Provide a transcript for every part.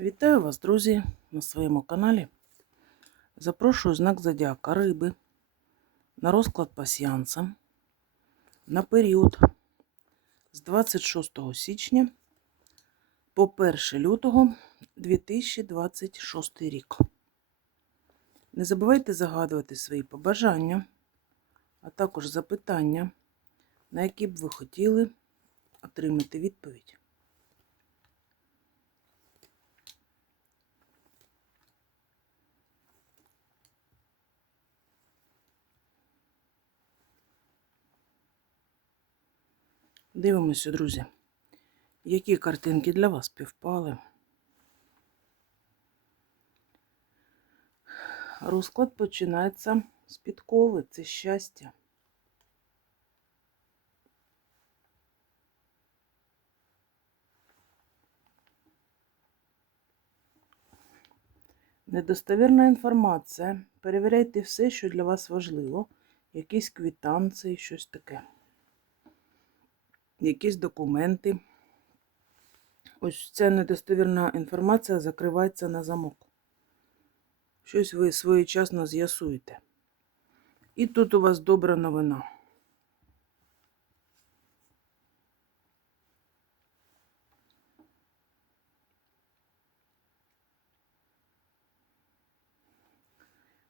Вітаю вас, друзі, на своєму каналі. Запрошую знак Зодіака Риби на розклад пасіянса на період з 26 січня по 1 лютого 2026 рік. Не забувайте загадувати свої побажання, а також запитання, на які б ви хотіли отримати відповідь. Дивимося, друзі, які картинки для вас співпали. Розклад починається з підкови, це щастя. Недостовірна інформація. Перевіряйте все, що для вас важливо. Якісь квітанції, щось таке якісь документи. Ось ця недостовірна інформація закривається на замок. Щось ви своєчасно з'ясуєте. І тут у вас добра новина.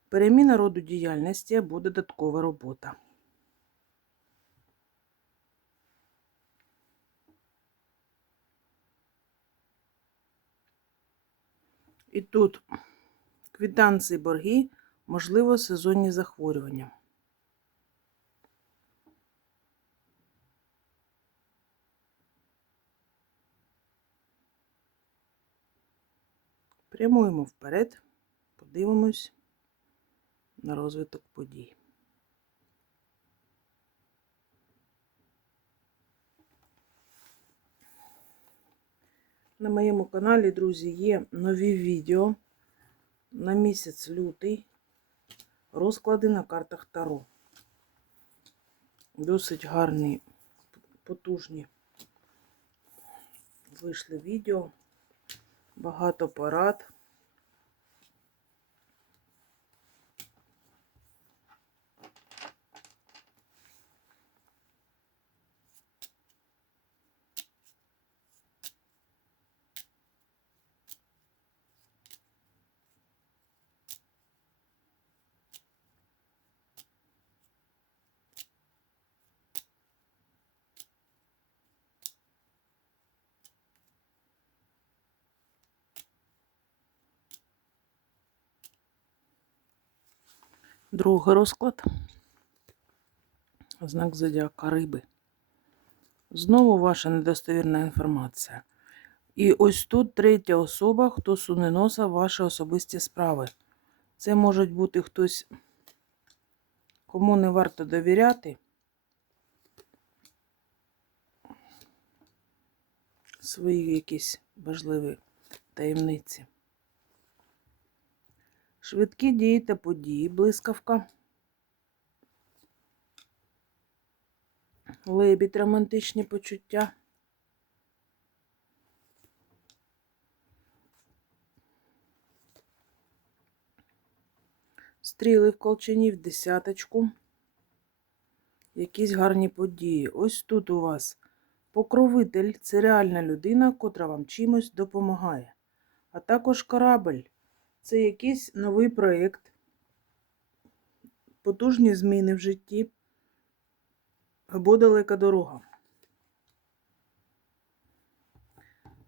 Переміна роду діяльності або додаткова робота. І тут квітанції борги, можливо, сезонні захворювання. Прямуємо вперед, подивимось на розвиток подій. На моєму каналі, друзі, є нові відео на місяць лютий. Розклади на картах Таро. Досить гарні, потужні. Вийшли відео, багато парад. Другий розклад. Знак зодіака риби. Знову ваша недостовірна інформація. І ось тут третя особа, хто суне носа ваші особисті справи. Це може бути хтось, кому не варто довіряти. Свої якісь важливі таємниці. Швидкі дії та події, блискавка. Лебідь романтичні почуття. Стріли в колчані в десяточку. Якісь гарні події. Ось тут у вас покровитель це реальна людина, котра вам чимось допомагає. А також корабль це якийсь новий проєкт, потужні зміни в житті або далека дорога.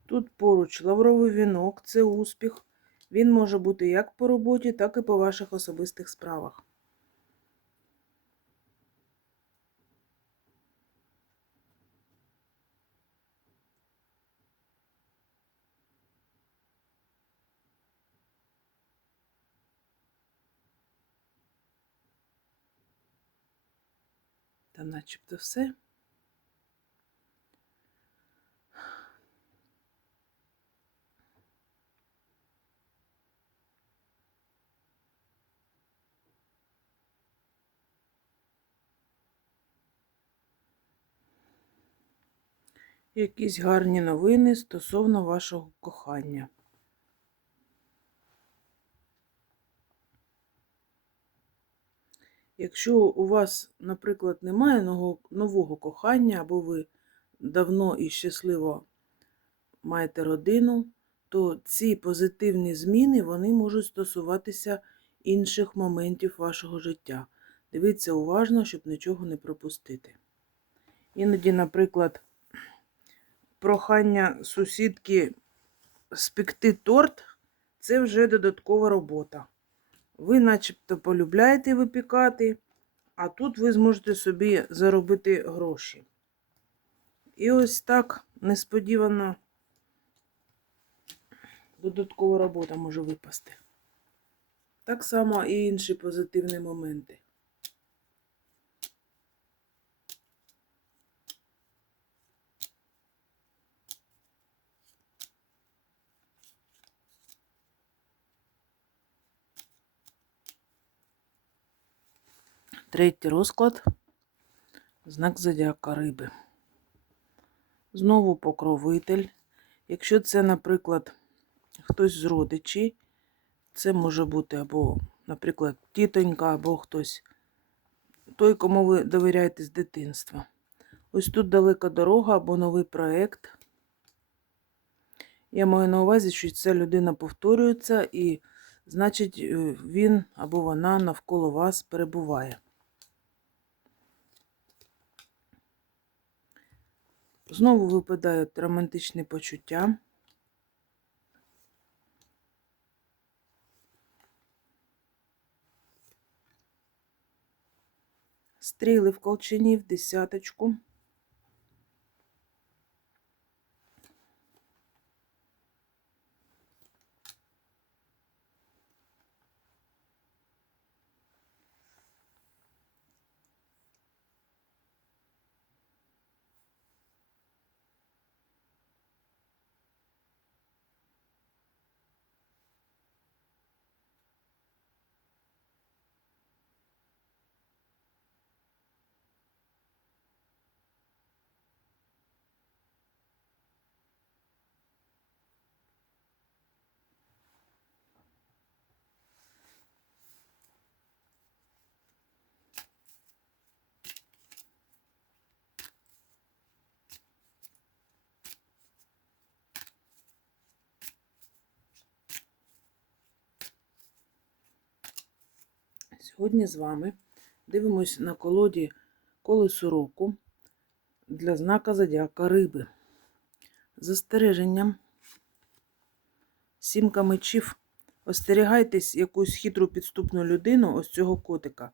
Тут поруч лавровий вінок це успіх. Він може бути як по роботі, так і по ваших особистих справах. Та начебто все. Якісь гарні новини стосовно вашого кохання. Якщо у вас, наприклад, немає нового, кохання, або ви давно і щасливо маєте родину, то ці позитивні зміни вони можуть стосуватися інших моментів вашого життя. Дивіться уважно, щоб нічого не пропустити. Іноді, наприклад, прохання сусідки спекти торт це вже додаткова робота. Ви начебто полюбляєте випікати, а тут ви зможете собі заробити гроші. І ось так несподівано додаткова робота може випасти. Так само і інші позитивні моменти. Третій розклад. Знак зодіака риби. Знову покровитель. Якщо це, наприклад, хтось з родичів, це може бути або, наприклад, тітонька, або хтось, той, кому ви довіряєте з дитинства. Ось тут далека дорога або новий проєкт. Я маю на увазі, що ця людина повторюється, і, значить, е, він або вона навколо вас перебуває. Знову випадають романтичні почуття. Стріли в колчині в десяточку. Сьогодні з вами дивимось на колоді колесо року для знака зодіака риби. Застереженням. Сімка мечів. Остерігайтесь якусь хитру підступну людину, ось цього котика.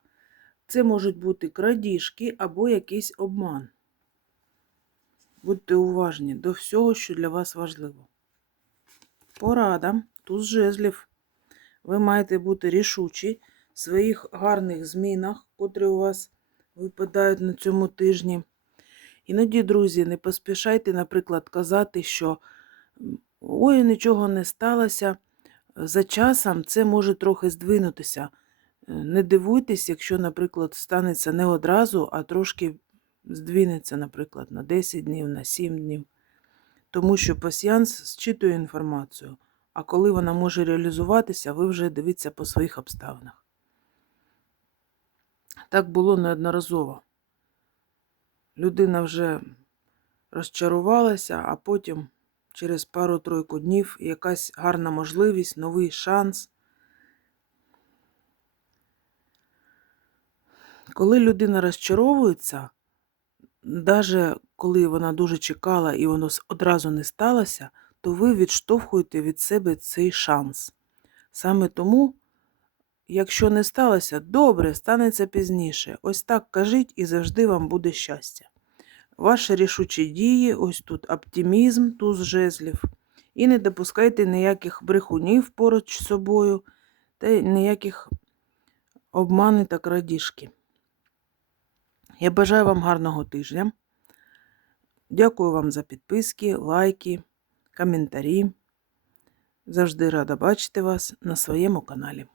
Це можуть бути крадіжки або якийсь обман. Будьте уважні до всього, що для вас важливо. Порада. Туз жезлів. Ви маєте бути рішучі своїх гарних змінах, котрі у вас випадають на цьому тижні. Іноді, друзі, не поспішайте, наприклад, казати, що ой, нічого не сталося. За часом це може трохи здвинутися. Не дивуйтесь, якщо, наприклад, станеться не одразу, а трошки здвинеться, наприклад, на 10 днів, на 7 днів. Тому що пасіянс зчитує інформацію, а коли вона може реалізуватися, ви вже дивіться по своїх обставинах. Так було неодноразово. Людина вже розчарувалася, а потім через пару-тройку днів якась гарна можливість, новий шанс. Коли людина розчаровується, навіть коли вона дуже чекала і воно одразу не сталося, то ви відштовхуєте від себе цей шанс. Саме тому, якщо не сталося, добре, станеться пізніше. Ось так кажіть і завжди вам буде щастя. Ваші рішучі дії, ось тут оптимізм, туз жезлів. І не допускайте ніяких брехунів поруч з собою та ніяких обмани та крадіжки. Я бажаю вам гарного тижня. Дякую вам за підписки, лайки, коментарі. Завжди рада бачити вас на своєму каналі.